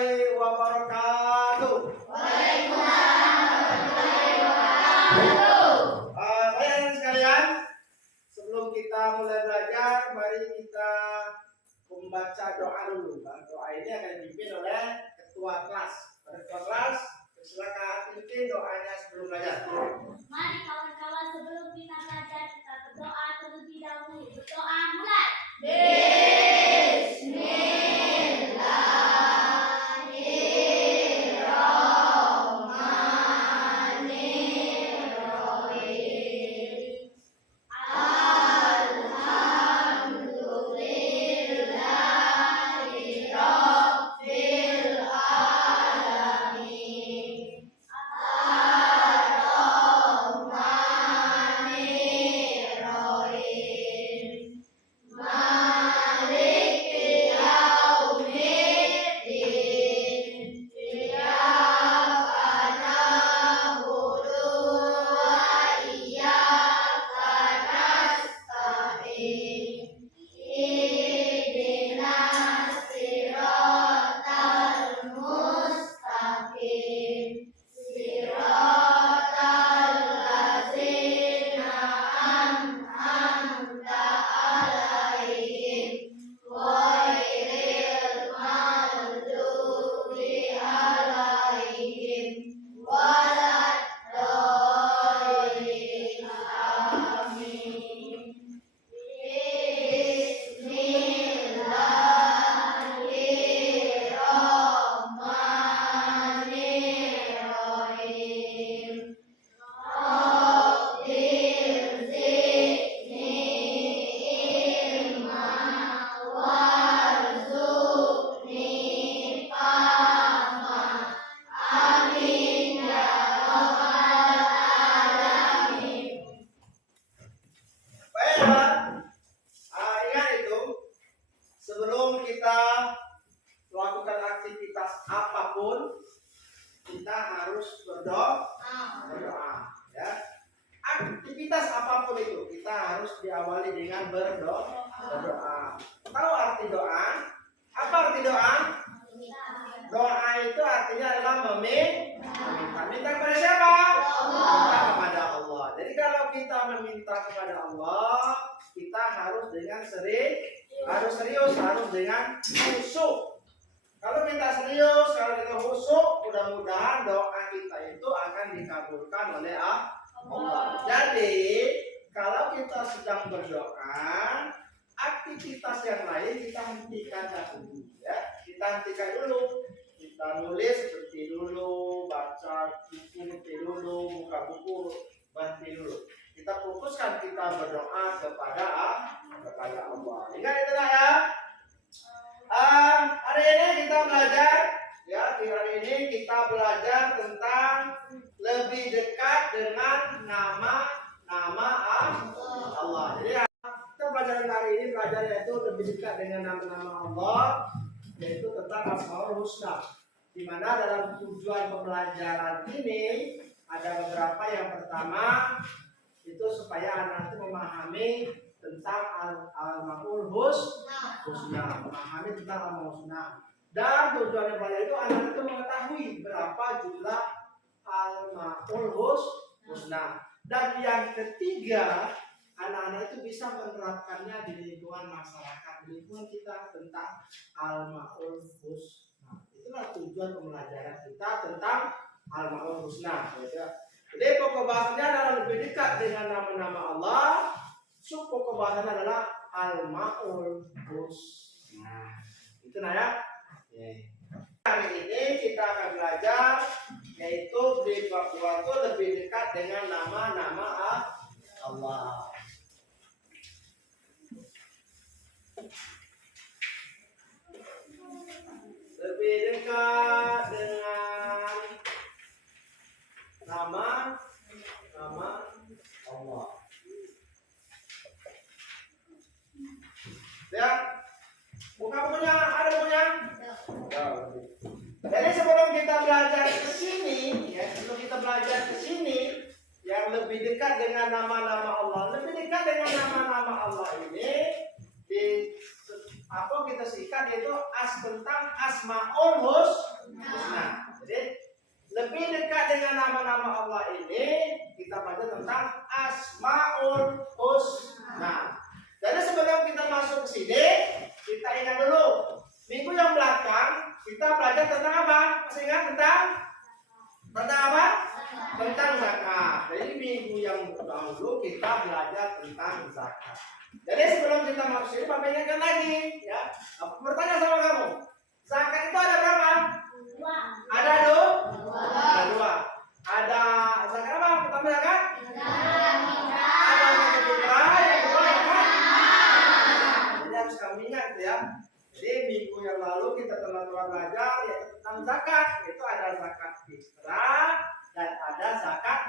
warahmatullahi wabarakatuh. Baik sekalian, sebelum kita mulai belajar, mari kita membaca doa dulu. Doa ini akan dipimpin oleh ketua kelas. Pada ketua kelas, silakan pimpin doanya sebelum belajar. Mari kawan-kawan, sebelum kita belajar, kita berdoa terlebih dahulu. Berdoa mulai. Sebelum kita melakukan aktivitas apapun, kita harus berdoa, ya. Aktivitas apapun itu kita harus diawali dengan berdoa. Tahu arti doa? Apa arti doa? Doa itu artinya adalah meminta. Minta kepada siapa? Minta kepada Allah. Jadi kalau kita meminta kepada Allah, kita harus dengan serius, harus dengan khusyuk. Kalau kita serius, kalau kita khusyuk, mudah-mudahan doa kita itu akan dikabulkan oleh Allah. Jadi, kalau kita sedang berdoa, aktivitas yang lain kita hentikan dahulu, ya. Kita hentikan dulu. Kita nulis berhenti dulu, baca buku berhenti dulu, buka buku berhenti dulu. Kita fokuskan kita berdoa kepada Allah. Ingat itu ya. Hari ini kita belajar, ya. Hari ini kita belajar tentang lebih dekat dengan nama Allah. Jadi kita pelajaran hari ini yaitu lebih dekat dengan nama-nama Allah, yaitu tentang Asmaul Husna. Di mana dalam tujuan pembelajaran ini ada beberapa. Yang pertama itu supaya anak itu memahami tentang Al-Maul Husna, memahami tentang Al-Maul Husna. Dan tujuan yang belajar itu anak itu mengetahui berapa jumlah Al-Maul Husna. Dan yang ketiga, anak-anak itu bisa menerapkannya di lingkungan masyarakat, di lingkungan kita tentang Al-Maul Husna. Itulah tujuan pembelajaran kita tentang Al-Maul Husna. Jadi pokok bahasanya adalah lebih dekat dengan nama-nama Allah. Pokok bahasanya adalah Al-Maul Husna. Itu ya. Hari ini kita akan belajar yaitu di bab 2 itu lebih dekat dengan nama-nama Allah. Lebih dekat dengan nama Allah. Ya, buka bukunya, ada bukunya? Jadi sebelum kita belajar ke sini, yang lebih dekat dengan nama-nama Allah, ini kita sikat yaitu tentang Asmaul Husna. nama-nama Allah ini kita baca tentang Asmaul Husna. Jadi sebelum kita masuk ke sini, kita ingat dulu. Minggu yang belakang kita belajar tentang apa? Masih ingat tentang apa? Tentang zakat. Jadi minggu yang dahulu kita belajar tentang zakat. Jadi sebelum kita masuk sini, Bapak ingatkan lagi, ya. Aku bertanya sama kamu, zakat itu ada berapa? Dua. Ada dua. Ada dua. Ada zakat apa? Pertama zakat? Ada zakat fitrah, yang kedua zakat. Jadi harus kami ingat ya. Jadi minggu yang lalu kita telah belajar yaitu tentang zakat. Itu ada zakat fitrah dan ada zakat.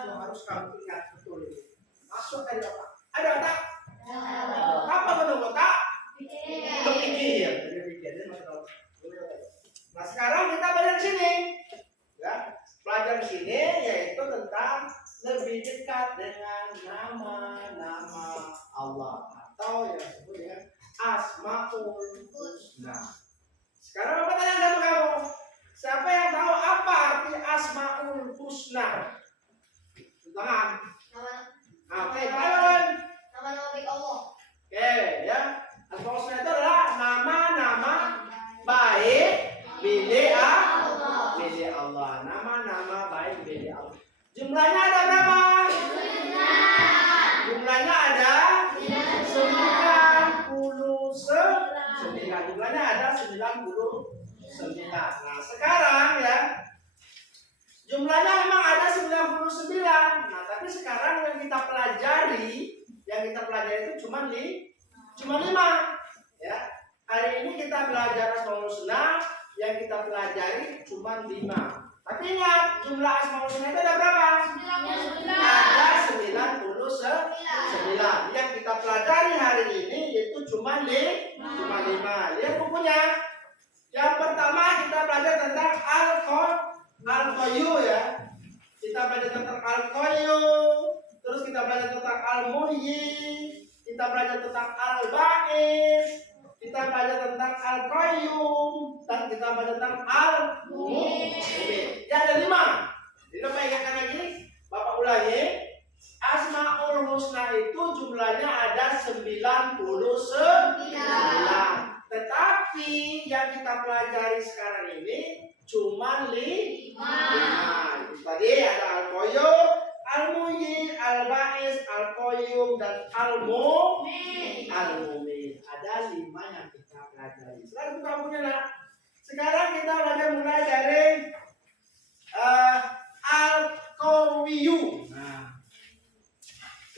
Itu harus kamu ingat betul ini. Masuk tadi apa? Ada otak? Apa bentuk otak? Berpikir. Jadi pikir ini masuk otak. Nah sekarang kita belajar di sini, ya. Belajar di sini yaitu tentang lebih dekat dengan nama-nama Allah atau yang disebut dengan Asmaul Husna. Sekarang Bapak tanya sama kamu, siapa yang tahu apa arti Asmaul Husna? Tangan. Oke, kawan. Nama-nama baik Allah. Oke, ya. Asmaul Husna itu adalah nama-nama baik milik Allah. Nama-nama baik milik Allah. Jumlahnya ada berapa? Jumlahnya ada 99. Jumlahnya ada 99. Nah, sekarang ya. Jumlahnya memang ada 99. Nah, tapi sekarang yang kita pelajari itu cuma 5. Ya. Hari ini kita belajar Asmaul Husna, yang kita pelajari cuma 5. Tapi ingat, jumlah Asmaul Husna itu ada berapa? 99. Ada 99. Yang kita pelajari hari ini yaitu cuma 5. Lihat bukunya. Yang pertama kita belajar tentang Al-Qayyum ya. Kita belajar tentang Al-Qayyum, terus kita belajar tentang Al-Muhyi, kita belajar tentang Al-Ba'is, kita belajar tentang Al-Qayyum, dan kita belajar tentang Al-Muhyi. Ya ada 5. Jadi Bapak ingatkan lagi, Bapak ulangi. Asmaul Husna itu jumlahnya ada 99. Tetapi yang kita pelajari sekarang ini cuma 5. Tadi ada Al-Qayyum, Al-Muhyi, Al-Ba'is, Al-Qayyum, dan Al-Muhyi. Ada 5 yang kita pelajari. Sekarang buka bukunya nak. Sekarang kita belajar mulai dari Al-Qayyum. Nah,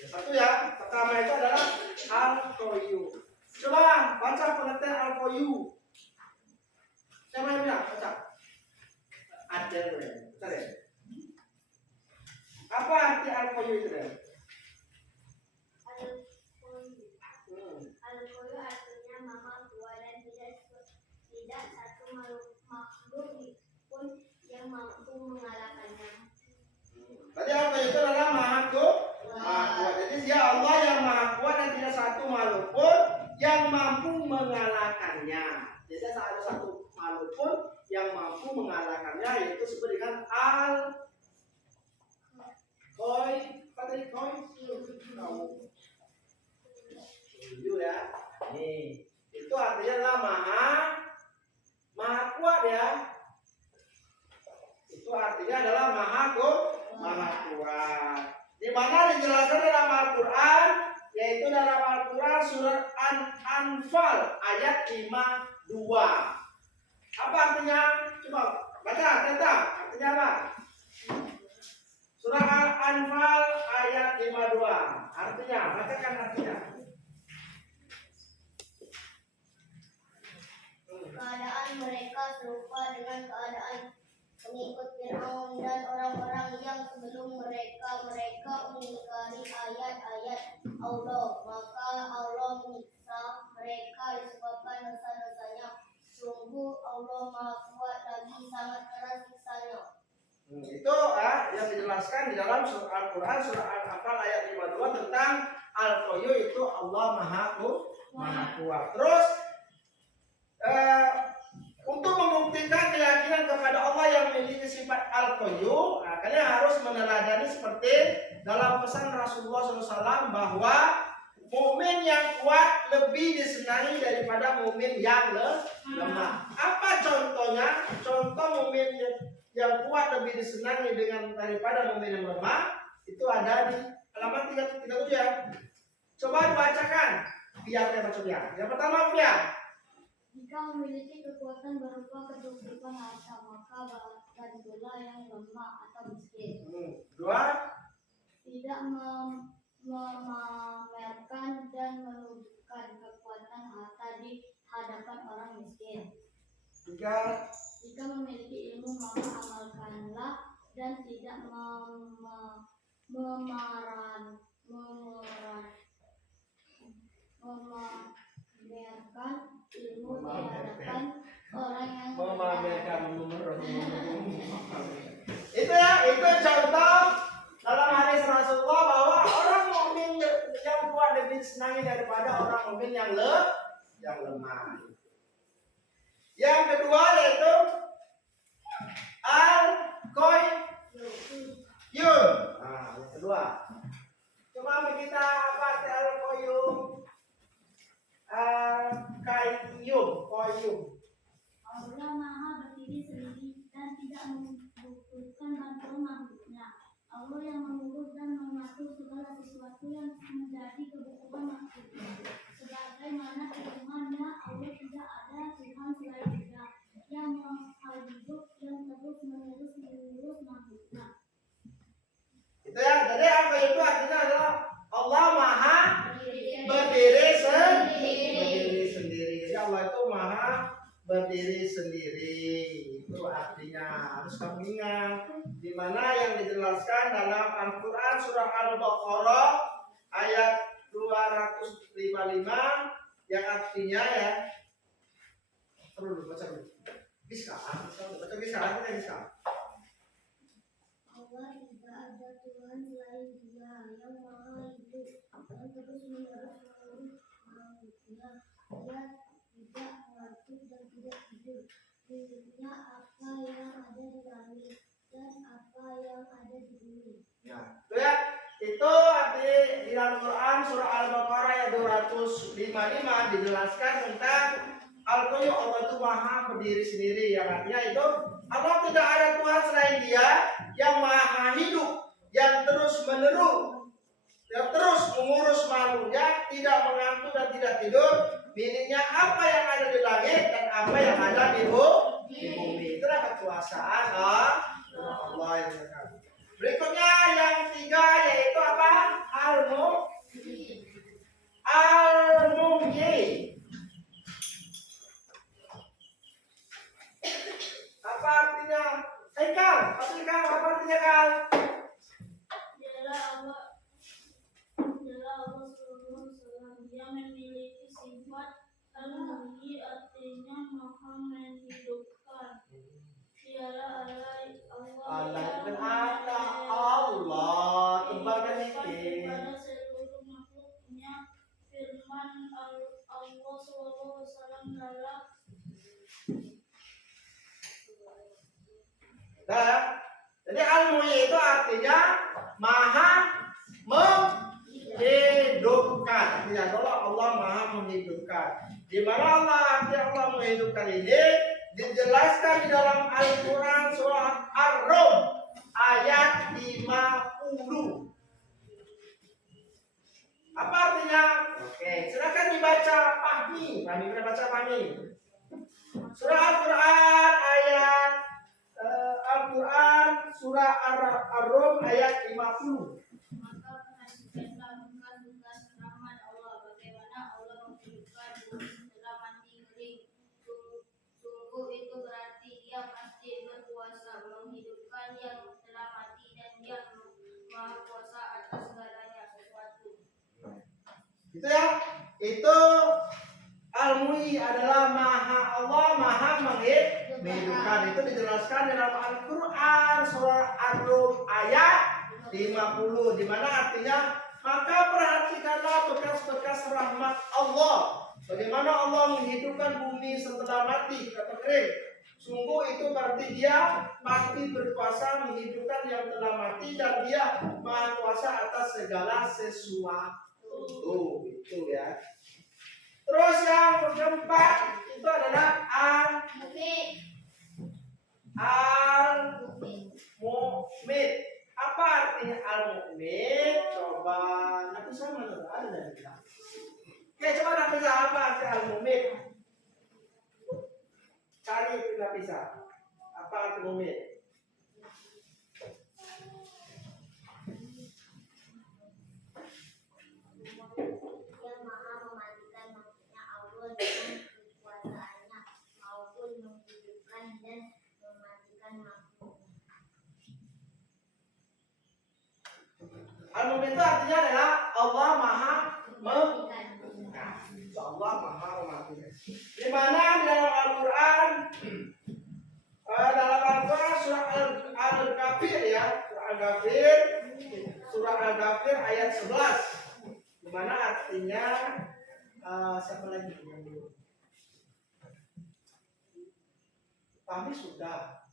yang satu ya, pertama itu adalah Al-Qayyum. Coba baca pengertian Al-Qayyum. Siapa yang bilang? Baca. Ada ya. Apa arti Al-Qayyum itu ya? Al-Qayyum artinya maha kuat dan tidak satu makhluk pun yang mampu mengalahkannya. Tadi Al-Qayyum itu adalah maha kuat. Jadi dia Allah yang maha kuat dan tidak satu makhluk pun yang mampu mengalahkannya. Jadi ada satu makhluk pun yang mampu mengalahkannya, yaitu disebut dengan Qayyum ya. Nih, itu artinya adalah maha kuat ya. Itu artinya adalah maha kuat. Di mana dijelaskan dalam Al-Qur'an, yaitu dalam Al-Qur'an surat An-Anfal ayat 52. Apa artinya? Coba baca, artinya apa? Surah Al-Anfal ayat 52. Artinya, bacakan artinya. Keadaan mereka serupa dengan keadaan pengikut Fir'aun dan orang-orang yang sebelum mereka mengingkari ayat-ayat Allah, maka Allah menyiksa mereka disebabkan dosa-dosanya. Sungguh Allah Maha Kuat lagi sangat keras siksanya. Itu yang dijelaskan di dalam surah Al-Quran surah Al-Anfal ayat 52 tentang Al-Qayyum, itu Allah Maha Kuat. Terus untuk membuktikan keyakinan kepada Allah yang memiliki sifat Al-Qayyum, Wasallam bahwa mukmin yang kuat lebih disenangi daripada mukmin yang lemah. Apa contohnya? Contoh mukmin yang kuat lebih disenangi daripada mukmin yang lemah itu ada di halaman 37 ya. Coba dibacakan. Biar kita baca biar. Yang pertama biar. Jika memiliki kekuatan berupa kecukupan harta, maka bantulah yang lemah atau miskin. Dua. Tidak memamerkan dan menunjukkan kekuatan harta di hadapan orang miskin. Tiga. Jika memiliki ilmu, maka amalkanlah dan tidak memamerkan ilmu di hadapan orang yang itu contoh dalam hadis Rasulullah bahwa orang mukmin yang kuat lebih disenangi daripada orang mukmin yang lemah. Yang kedua yaitu al-qayyum. Nah, yang kedua. Coba kita baca al-qayyum. Qayyum. Allah Maha berdiri sendiri dan tidak membutuhkan bantuan makhluknya. Allah yang mengurus dan mengatur segala sesuatu yang menjadi kebutuhan makhluknya. Sebagaimana firman-Nya, Allah tidak ada Tuhan selain Dia yang maha hidup yang terus-menerus mengurus makhluknya. Itu ya. Jadi apa itu artinya adalah Allah Maha berdiri sendiri. Jadi Allah itu Maha berdiri sendiri. Itu artinya harus kamu ingat. Di mana yang dijelaskan dalam Al-Quran surah Al-Baqarah ayat 255 yang artinya ya. Perlu baca dulu. Bisa. Baca bisa. Allah tidak ada Tuhan selain Dia yang maha hidup dan terus-menerus mengurus makhluknya. Dia tidak mengantuk dan tidak tidur. Miliknya apa yang ada di langit dan apa yang ada di bumi. Nah, itu ya. Itu arti di dalam Quran surah Al-Baqarah ayat 255 dijelaskan tentang Al-Qayyum, Allah itu Maha berdiri sendiri. Yang artinya itu Allah tidak ada Tuhan selain Dia yang Maha hidup, yang terus menerus, yang terus mengurus makhluknya, tidak mengantuk dan tidak tidur. Miliknya apa yang ada di langit dan apa yang ada di bumi. Itulah kekuasaan Allah yang berkata. Berikutnya yang ketiga yaitu apa? Al-Muhyi. Apa artinya? Kal. Apa artinya kal? Dialah Allah SWT yang memiliki sifat al-muhyi, artinya maha menghidupkan. Dialah Allah Tebarkan ini. pada seluruh makhluknya. Firman Allah SWT dalam Jadi al-muhyi itu artinya maha menghidupkan. Artinya Allah maha menghidupkan. Di mana arti Allah menghidupkan ini dijelaskan di dalam Al-Quran surah Ar-Rum ayat 50. Apa artinya? Oke, silakan dibaca Fahmi. Surah Al-Quran ayat Al-Quran surah Ar-Rum ayat 50. maka perhatikanlah bekas-bekas rahmat Allah, bagaimana Allah menghidupkan bumi setelah mati kering. Sungguh itu berarti Dia pasti berkuasa menghidupkan yang telah mati dan Dia maha kuasa atas segalanya sesuatu. Itu ya. Itu Al-Muhyi adalah Allah maha menghidupkan. Itu dijelaskan dalam Al-Quran surah Ar-Rum ayat 50, di mana artinya maka perhatikanlah bekas-bekas rahmat Allah. Bagaimana Allah menghidupkan bumi setelah mati atau kering. Sungguh itu berarti dia pasti berkuasa menghidupkan yang telah mati dan dia maha kuasa atas segala sesuatu. Itu ya. Terus yang keempat itu adalah al-mu'min. Apa artinya al-mu'min? Coba nanti sama ada dari kita. Oke, coba nanti apa arti al-mu'min? Cari itu nggak bisa. Apa arti mu'min? Yang maha mematikan maksudnya Allah dengan kekuasaannya maupun menghidupkan dan mematikan makhluknya. Al-mu'min itu artinya adalah Allah maha Mematikan. Allah maha mematikan. Di mana di dalam Al-Quran surah Al-Ghafir ya, surah Al-Ghafir ayat 11. Di mana artinya siapa lagi yang dulu? Kami sudah.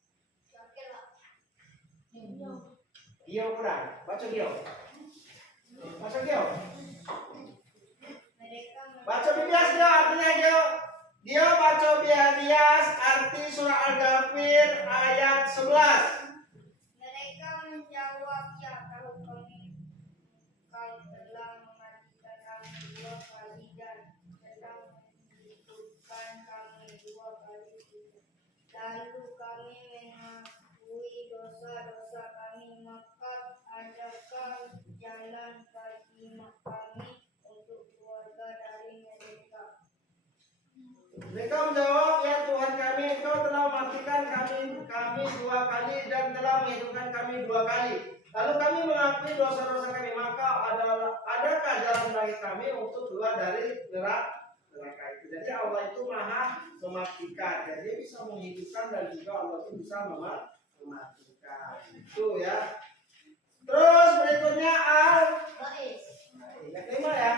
Gio kurang. Baca Gio. Baca Gio. Baca bias Gio artinya Gio. Dia baca bias arti surah Al-Ghafir ayat 11. Mereka menjawab, ya tahu kami kau telah mematikan kami 2 kali dan telah menghidupkan kami 2 kali juga. Lalu kami mengakui dosa-dosa kami, maka adakah jalan bagi kami untuk keluarga dari mereka? Mereka menjawab, ya Tuhan kami, Engkau telah mematikan kami 2 kali dan telah menghidupkan kami 2 kali. Lalu kami mengakui dosa-dosa kami, maka adakah jalan bagi kami untuk keluar dari neraka itu. Jadi Allah itu maha mematikan, jadi dia bisa menghidupkan dan juga Allah itu bisa mematikan. Itu ya. Terus berikutnya Bais. yang kelima ya.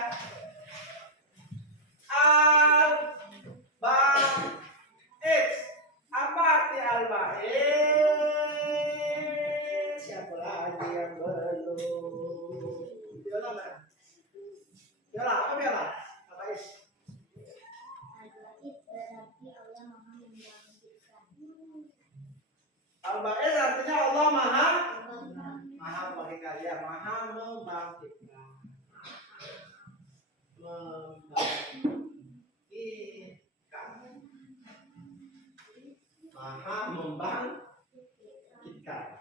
Al-Ba'is. Apa arti al-Ba'is? Siapa lagi yang belum? Biola mana? Biola, apa Biola? Al-Ba'is. Al-Bais berarti Allah maha membangkitkan. Al-Ba'is artinya Allah maha Membangkitkan. membangkitkan ya, maha membangkitkan. Maha membangkitkan.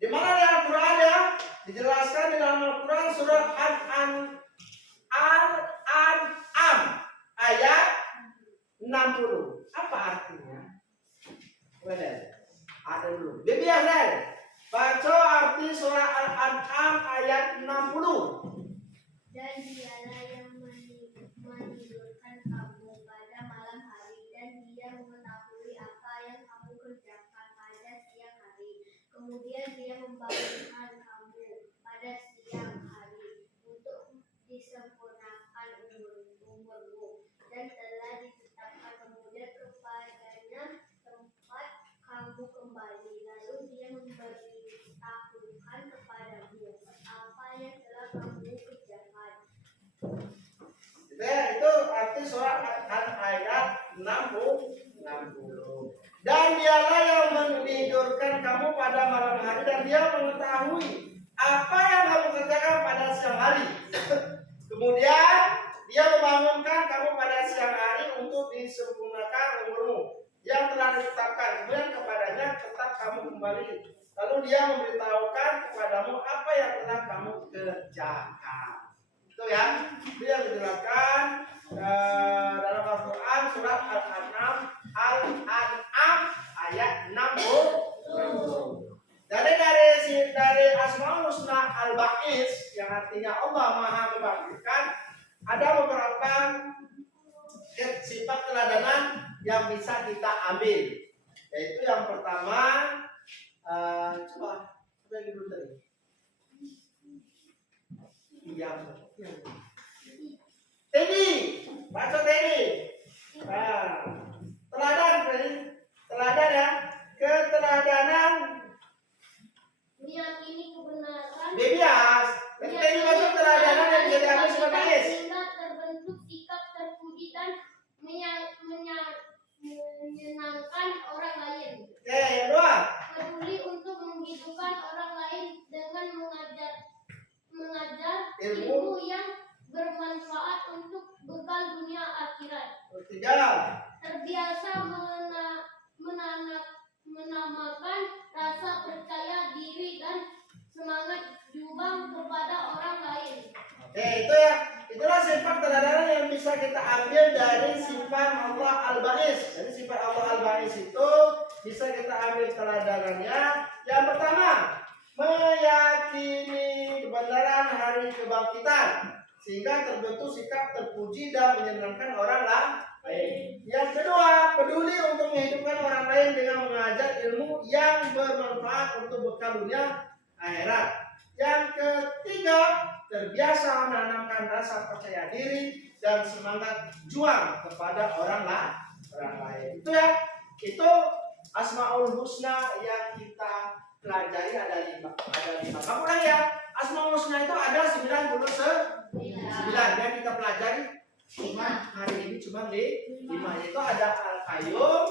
Di mana di Al-Quran ya? Dijelaskan di dalam Al-Quran surah Al-An'am ayat 60. Apa artinya? Benar. Ada dulu. Biasa. Baca arti surah Al-An'am ayat 60. Dan dialah yang menidurkan kamu pada malam hari dan dia mengetahui apa yang kamu kerjakan pada siang hari. Kemudian dia membangunkan kamu pada siang hari untuk disempurnakan umurmu dan telah ditetapkan kemudian kepadanya tempat kamu kembali. Lalu dia memberitahukan kepadamu apa yang telah kamu kerjakan. Itu arti surah Al-An'am ayat 60. Dan dialah yang menidurkan kamu pada malam hari dan dia mengetahui apa yang kamu kerjakan pada siang hari. Kemudian dia membangunkan kamu pada siang hari untuk disempurnakan umurmu yang telah ditetapkan. Kemudian kepadanya tetap kamu kembali. Lalu dia memberitahukan kepadamu apa yang telah kamu kerjakan. Itu ya, itu yang dijelaskan dalam Al-Quran surat Al-An'am ayat 60. Dari Asmaul Husna Al-Ba'is yang artinya Allah Maha Membangkitkan, ada beberapa sifat teladanan yang bisa kita ambil. Yaitu yang pertama, coba lagi dulu tadi. Teddy, baca Teddy. Teladan ya. kita ambil dari sifat Allah Al-Ba'is. Jadi sifat Allah Al-Ba'is itu bisa kita ambil teladanannya. Yang pertama, meyakini kebenaran hari kebangkitan sehingga terbentuk sikap terpuji dan menyenangkan orang lain. Yang kedua, peduli untuk menghidupkan orang lain dengan mengajar ilmu yang bermanfaat untuk bekal dunia akhirat. Yang ketiga, terbiasa menanamkan rasa percaya diri dan semangat juang kepada orang lain. Itu ya, itu Asmaul Husna yang kita pelajari ada lima. Kamu lagi ya, Asmaul Husna itu ada 99 yang kita pelajari. Cuma hari ini cuma 5. Itu ada Al-Qayyum,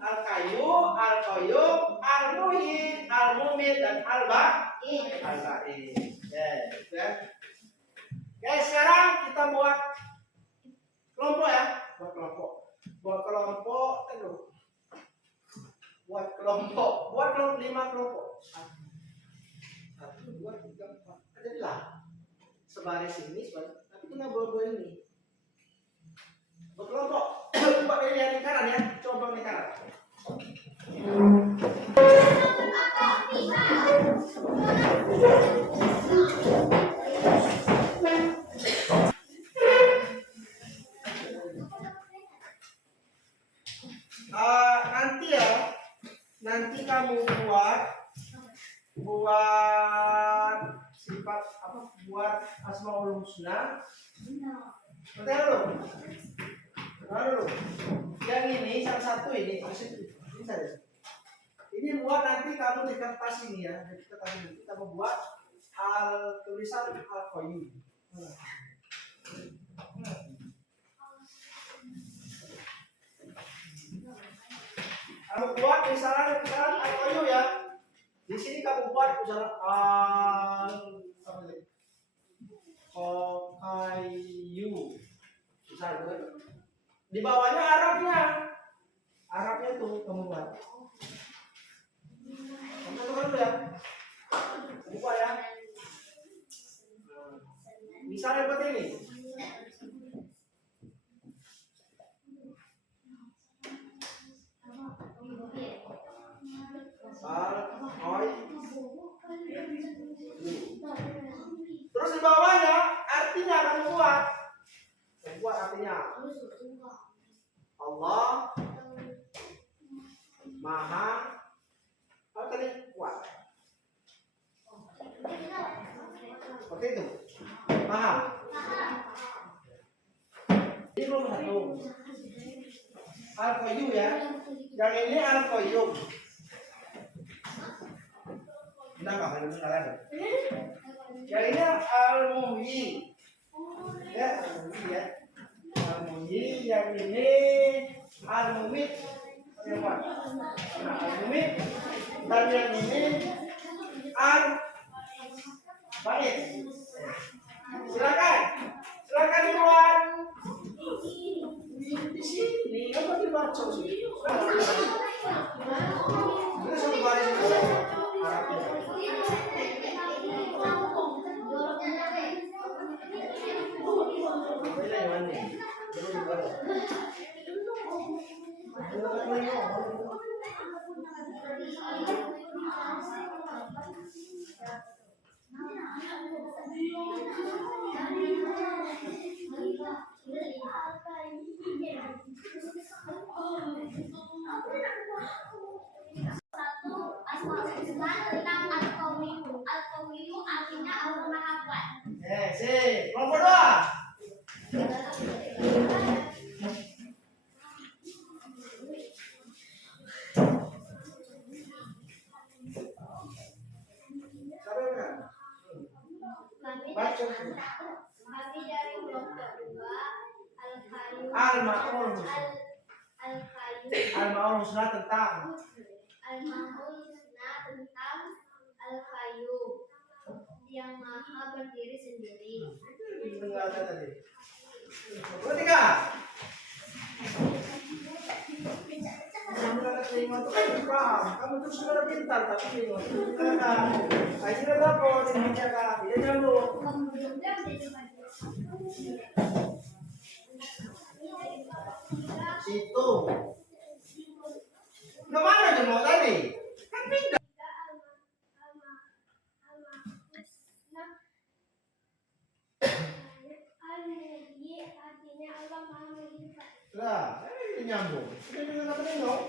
Al-Qayyum, Al-Qayyum, Al-Muhyi, Al-Mumit, dan Al-Baqi. Ya. Oke, sekarang kita buat kelompok ya. Buat kelompok 5 kelompok. 1, 2, 3, 4. Ada 8. Sebaris ini, tapi kena bawa ini. Berkelompok. Coba ini yang lingkaran ya. Coba lingkaran. Nanti kamu buat sifat apa? Buat Asmaul Husna. Bentar dulu. Yang ini salah satu ini saja. Ini buat nanti kamu di kertas ini ya. Di kertas ini kita mau buat tulisan Al-Qayyum. Kamu buat misalnya Al-Qayyum ya. Di sini kamu buat misalnya Al-Qayyum. Misalnya di bawahnya Arabnya tuh kamu buat. Kamu tuh ya. Buka ya. Misalnya seperti ini. Terus di bawahnya artinya kamu buat. Buat artinya Allah Maha apa tadi kuat. Seperti itu. Paham? Ini belum satu. Al-Qayyum ya. Yang ini Al-Qayyum. Benar nggak? Yang ini Al-Muhyi. Ya, Al-Muhyi ya. Al-Muhyi, yang ini Al-Mumit. Al-Mumit. Dan yang ini Al-Baqi. Silakan dibuat. Di sini apa dibaca sih? Ini satu baris Arabnya. Kelompok 2. Kami dari kelompok 2 Al-Ma'ul Husna tentang Al-Qayyum yang maha berdiri sendiri. Enggak ada tadi. Ketiga. Kamu terima tuh paham. Kamu tuh sudah pintar tapi bingung. Akhirnya dapat ini kan. Dia nyambung. situ. Kemana jemaah tadi? Kan pindah. Artinya Allah Maha Melihat. Lah, ini nyambung. Ini dengan apa nih dong?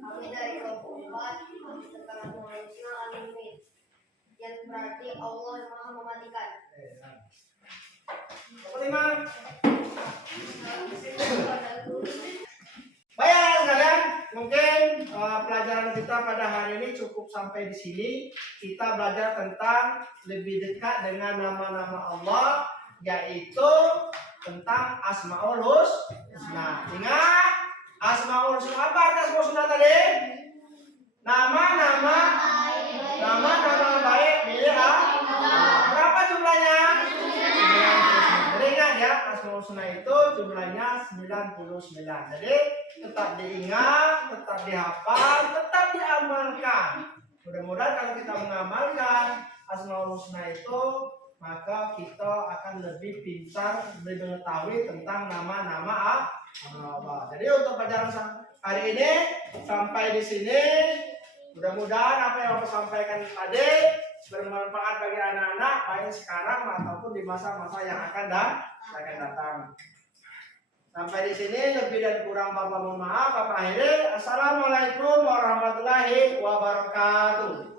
Kami dari kelompok 4 tentang manusia al-mumin, yang berarti Allah yang Maha Mematikan. Kelima. Baik sekalian, mungkin pelajaran kita pada hari ini cukup sampai di sini. Kita belajar tentang lebih dekat dengan nama-nama Allah, yaitu tentang Asmaul Husna. Ingat, Asmaul Husna apa arti Asmaul Husna tadi? Nama-nama baik milik Allah. Berapa jumlahnya? 99. Jadi ingat ya, Asmaul Husna itu jumlahnya 99. Jadi tetap diingat, tetap dihafal, tetap diamalkan. Mudah-mudahan kalau kita mengamalkan Asmaul Husna itu, maka kita akan lebih pintar, lebih mengetahui tentang nama-nama Allah. Jadi untuk pelajaran hari ini sampai di sini. Mudah-mudahan apa yang aku sampaikan tadi bermanfaat bagi anak-anak baik sekarang ataupun di masa-masa yang akan datang. Sampai di sini lebih dan kurang mohon maaf. Bapak akhiri. Assalamualaikum warahmatullahi wabarakatuh.